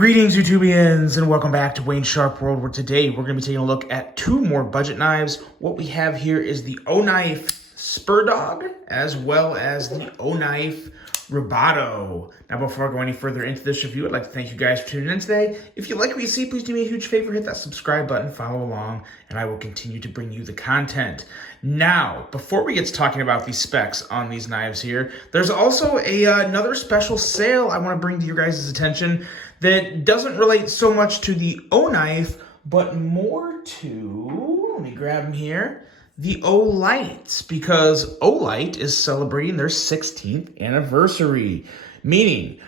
Greetings, YouTubians, and welcome back to Wayne Sharp World, where today we're going to be taking a look at two more budget knives. What we have here is the O-Knife Spur Dog, as well as the O-Knife Rubato. Now, before I go any further into this review, I'd like to thank you guys for tuning in today. If you like what you see, please do me a huge favor, hit that subscribe button, follow along, and I will continue to bring you the content. Now, before we get to talking about these specs on these knives here, there's also another special sale I want to bring to your guys' attention that doesn't relate so much to the O-Knife, but more to, let me grab them here, the O-Lite, because O-Lite is celebrating their 16th anniversary, meaning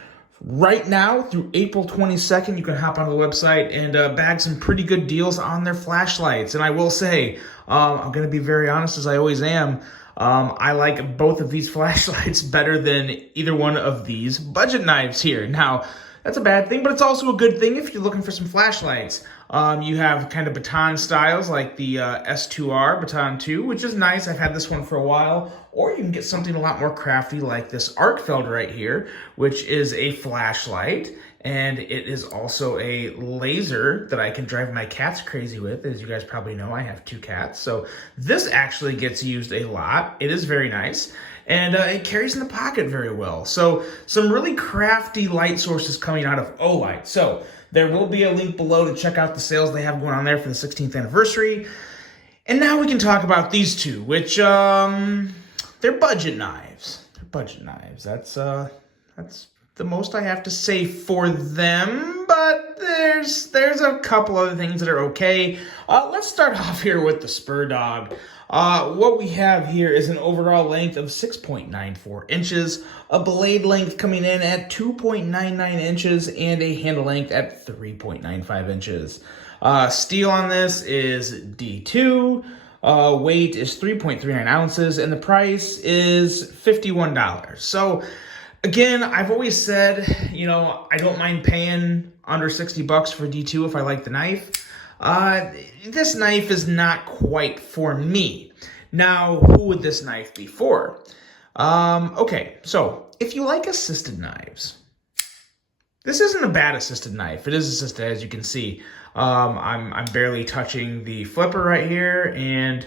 right now through April 22nd, you can hop on the website and bag some pretty good deals on their flashlights. And I will say, I'm going to be very honest, as I always am, I like both of these flashlights better than either one of these budget knives here. Now, that's a bad thing, but it's also a good thing if you're looking for some flashlights. You have kind of baton styles like the S2R Baton 2, which is nice. I've had this one for a while. Or you can get something a lot more crafty like this Arkfeld right here, which is a flashlight. And it is also a laser that I can drive my cats crazy with. As you guys probably know, I have two cats. So this actually gets used a lot. It is very nice. And it carries in the pocket very well. So some really crafty light sources coming out of O-Lite. So there will be a link below to check out the sales they have going on there for the 16th anniversary. And now we can talk about these two, which they're budget knives. They're budget knives. That's the most I have to say for them, but there's a couple other things that are okay. Let's start off here with the Spur Dog. What we have here is an overall length of 6.94 inches, a blade length coming in at 2.99 inches, and a handle length at 3.95 inches. Steel on this is D2. Weight is 3.39 ounces, and the price is $51. So, again, I've always said, you know, I don't mind paying under 60 bucks for D2 if I like the knife. This knife is not quite for me. Now, who would this knife be for? Okay, so if you like assisted knives, this isn't a bad assisted knife. It is assisted, as you can see. I'm barely touching the flipper right here, and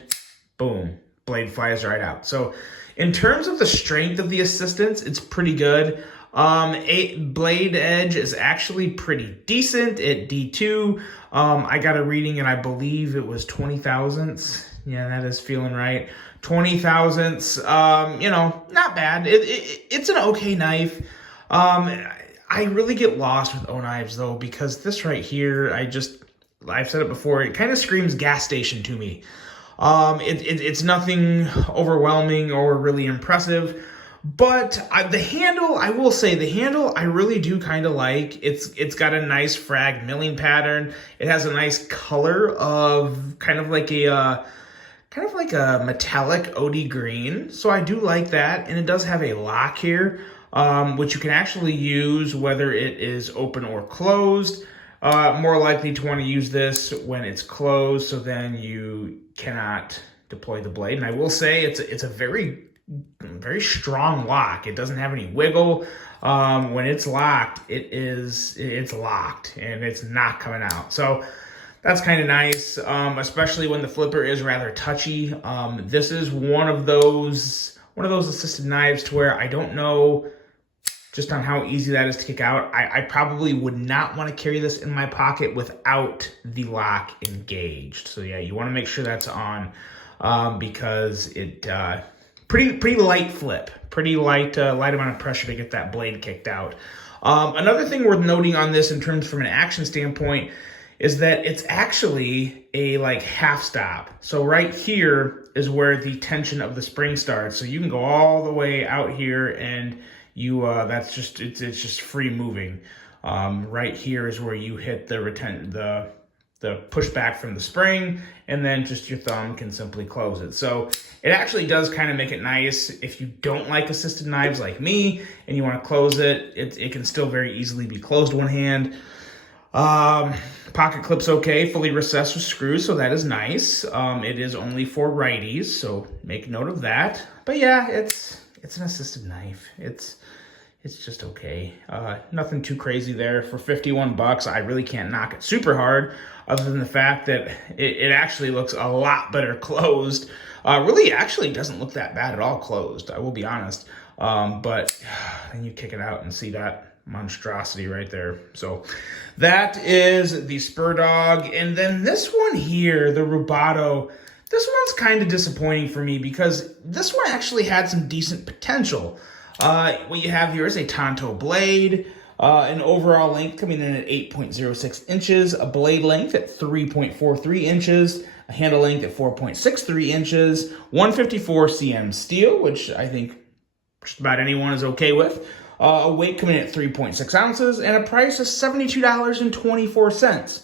boom, blade flies right out. So in terms of the strength of the assistance, it's pretty good. Blade edge is actually pretty decent at D2. I got a reading, and I believe it was 20 thousandths. Yeah, that is feeling right. 20 thousandths, you know, not bad. It's an okay knife. I really get lost with O-Knives, though, because this right here, I've said it before, it kind of screams gas station to me. It's nothing overwhelming or really impressive. But the handle, I will say, the handle I really do kind of like. It's got a nice frag milling pattern. It has a nice color of kind of like a metallic OD green. So I do like that, and it does have a lock here, which you can actually use whether it is open or closed. More likely to want to use this when it's closed, so then you cannot deploy the blade. And I will say it's a very strong lock. It doesn't have any wiggle. When it's locked, it's locked and it's not coming out. So that's kind of nice, especially when the flipper is rather touchy. This is one of those assisted knives to where I don't know just on how easy that is to kick out. I probably would not want to carry this in my pocket without the lock engaged. So yeah, you want to make sure that's on, because it pretty light flip, pretty light amount of pressure to get that blade kicked out. Another thing worth noting on this in terms from an action standpoint is that it's actually a half stop. So right here is where the tension of the spring starts. So you can go all the way out here, and you it's just free moving. Right here is where you hit the pushback from the spring, and then just your thumb can simply close it. So it actually does kind of make it nice if you don't like assisted knives like me and you want to close it. It can still very easily be closed one hand. Pocket clip's okay, fully recessed with screws, so that is nice. It is only for righties, so make note of that. But yeah, it's an assisted knife. It's it's just okay. Nothing too crazy there. For 51 bucks, I really can't knock it super hard, other than the fact that it actually looks a lot better closed. Really actually doesn't look that bad at all closed, I will be honest. But then you kick it out and see that monstrosity right there. So that is the Spur Dog. And then this one here, the Rubato, this one's kind of disappointing for me because this one actually had some decent potential. What you have here is a Tonto blade, an overall length coming in at 8.06 inches, a blade length at 3.43 inches, a handle length at 4.63 inches, 154 cm steel, which I think just about anyone is okay with, a weight coming in at 3.6 ounces, and a price of $72.24.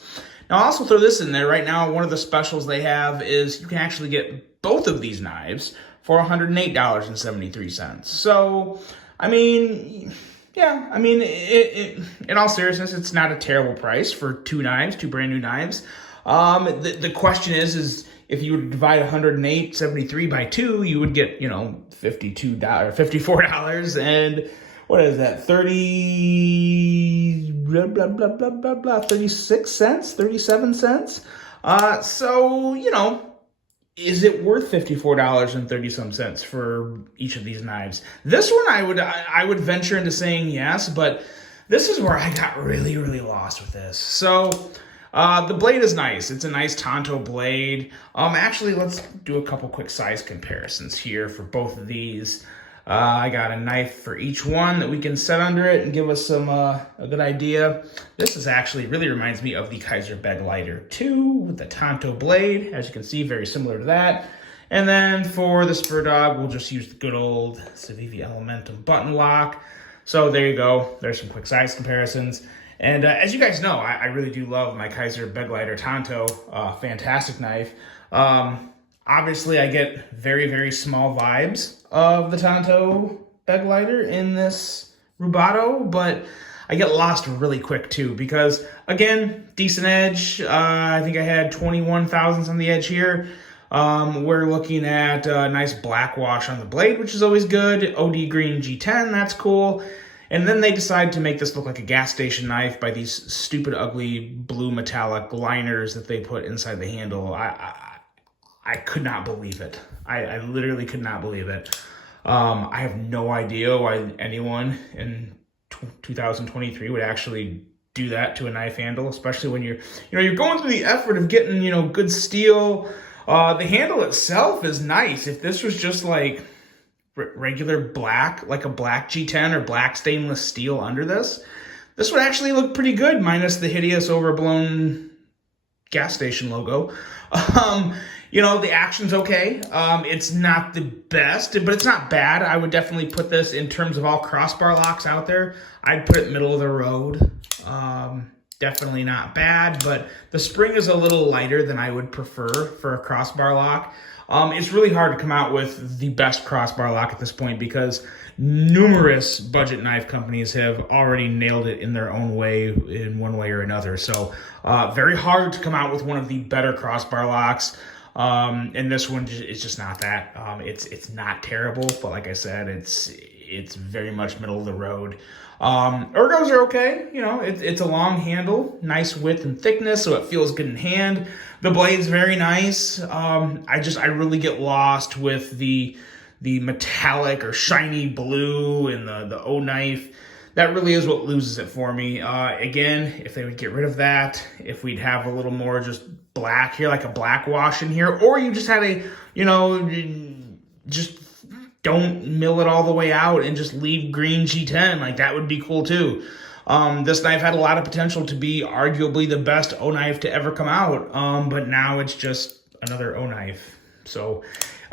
Now, I'll also throw this in there. Right now, one of the specials they have is you can actually get both of these knives for $108.73. So, I mean, yeah, I mean, in all seriousness, it's not a terrible price for two knives, two brand new knives. The question is if you would divide $108.73 by 2, you would get, $54, and what is that, 36 cents, 37 cents? So, is it worth $54.30 for each of these knives? This one I would venture into saying yes, but this is where I got really, really lost with this. So the blade is nice. It's a nice Tonto blade. Actually, let's do a couple quick size comparisons here for both of these. I got a knife for each one that we can set under it and give us some a good idea. This is actually really reminds me of the Kaiser Begleiter 2 with the Tonto blade. As you can see, very similar to that. And then for the Spur Dog, we'll just use the good old Civivi Elementum button lock. So there you go. There's some quick size comparisons. And as you guys know, I really do love my Kaiser Begleiter Tonto. Fantastic knife. Obviously, I get very, very small vibes of the Tonto Begleiter in this Rubato, but I get lost really quick too because, again, decent edge. I think I had 21 thousandths on the edge here. We're looking at a nice black wash on the blade, which is always good. OD green G10, that's cool. And then they decide to make this look like a gas station knife by these stupid, ugly blue metallic liners that they put inside the handle. I could not believe it. I literally could not believe it. I have no idea why anyone in 2023 would actually do that to a knife handle, especially when you're going through the effort of getting, good steel. The handle itself is nice. If this was just like regular black, like a black G10 or black stainless steel under this would actually look pretty good, minus the hideous overblown gas station logo. The action's okay. It's not the best, but it's not bad. I would definitely put this in terms of all crossbar locks out there. I'd put it middle of the road. Definitely not bad, but the spring is a little lighter than I would prefer for a crossbar lock. It's really hard to come out with the best crossbar lock at this point because numerous budget knife companies have already nailed it in their own way, in one way or another. So very hard to come out with one of the better crossbar locks. And this one is just not that. It's not terrible, but like I said, it's very much middle of the road. Ergos are okay. It's a long handle, nice width and thickness, so it feels good in hand. The blade's very nice. I really get lost with the metallic or shiny blue and the O knife. That really is what loses it for me. Again, if they would get rid of that, if we'd have a little more just black here, like a black wash in here, or you just had just don't mill it all the way out and just leave green G10, like that would be cool too. This knife had a lot of potential to be arguably the best O knife to ever come out, but now it's just another O knife. So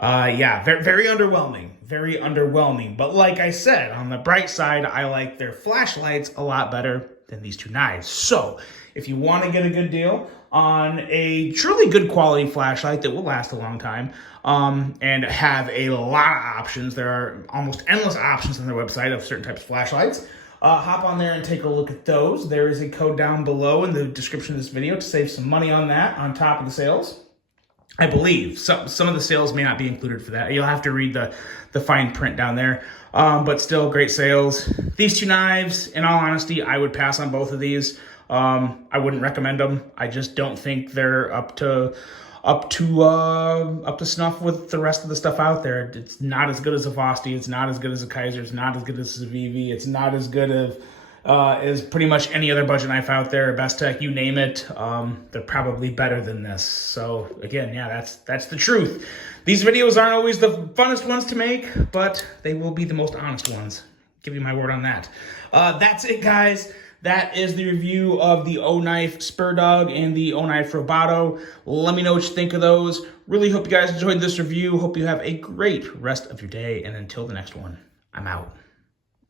yeah, very underwhelming, very underwhelming. But like I said, on the bright side, I like their flashlights a lot better than these two knives. So if you want to get a good deal on a truly good quality flashlight that will last a long time, and have a lot of options, there are almost endless options on their website of certain types of flashlights. Hop on there and take a look at those. There is a code down below in the description of this video to save some money on that on top of the sales. I believe. Some of the sales may not be included for that. You'll have to read the fine print down there. But still great sales. These two knives, in all honesty, I would pass on both of these. I wouldn't recommend them. I just don't think they're up to snuff with the rest of the stuff out there. It's not as good as a Vosti. It's not as good as a Kaiser. It's not as good as a VV. It's not as good as pretty much any other budget knife out there. Bestech, you name it. They're probably better than this. So again, yeah, that's the truth. These videos aren't always the funnest ones to make, but they will be the most honest ones. Give you my word on that. That's it, guys. That is the review of the O-Knife Spur Dog and the O-Knife Roboto. Let me know what you think of those. Really hope you guys enjoyed this review. Hope you have a great rest of your day. And until the next one, I'm out.